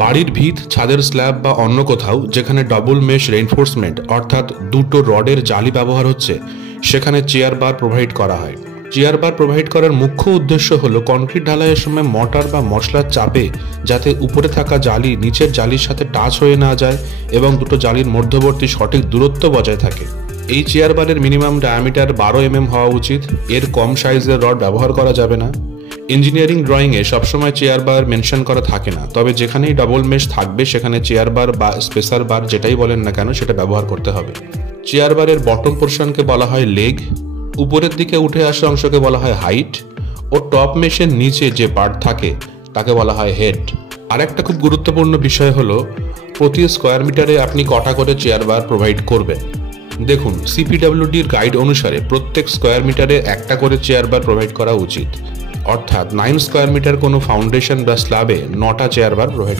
বাড়ির ভিত, ছাদের স্ল্যাব বা অন্য কোথাও যেখানে ডবল মেশ রেইনফোর্সমেন্ট অর্থাৎ দুটো রডের জালি ব্যবহার হচ্ছে, সেখানে চেয়ার বার প্রোভাইড করা হয়। চেয়ার বার প্রোভাইড করার মুখ্য উদ্দেশ্য হলো কনক্রিট ঢালাইয়ের সময় মর্টার বা মশলার চাপে যাতে উপরে থাকা জালি নিচের জালির সাথে টাচ হয়ে না যায় এবং দুটো জালির মধ্যবর্তী সঠিক দূরত্ব বজায় থাকে। এই চেয়ার বারের মিনিমাম ডায়ামিটার 12 mm হওয়া উচিত, এর কম সাইজের রড ব্যবহার করা যাবে না। ইঞ্জিনিয়ারিং ড্রয়িংয়ে সবসময় চেয়ার বার মেনশন করা থাকে না, তবে যেখানেই ডবল মেশ থাকবে সেখানে চেয়ার বার বা স্পেসার বার যেটাই বলেন না কেন সেটা ব্যবহার করতে হবে। চেয়ার বারের বটম পোর্শনকে বলা হয় লেগ, উপরের দিকে উঠে আসা অংশকে বলা হয় হাইট ও টপ মেশের নিচে যে পার্ট থাকে তাকে বলা হয় হেড। আরেকটা খুব গুরুত্বপূর্ণ বিষয় হলো প্রতি স্কোয়ার মিটারে আপনি কটা করে চেয়ার বার প্রোভাইড করবেন। দেখুন, সিপিডব্লিউডির গাইড অনুসারে প্রত্যেক স্কোয়ার মিটারে একটা করে চেয়ার বার প্রোভাইড করা উচিত, অর্থাৎ 9 স্কোয়ার মিটার কোনো ফাউন্ডেশন বা স্ল্যাবে 9টা চেয়ার বার প্রোভাইড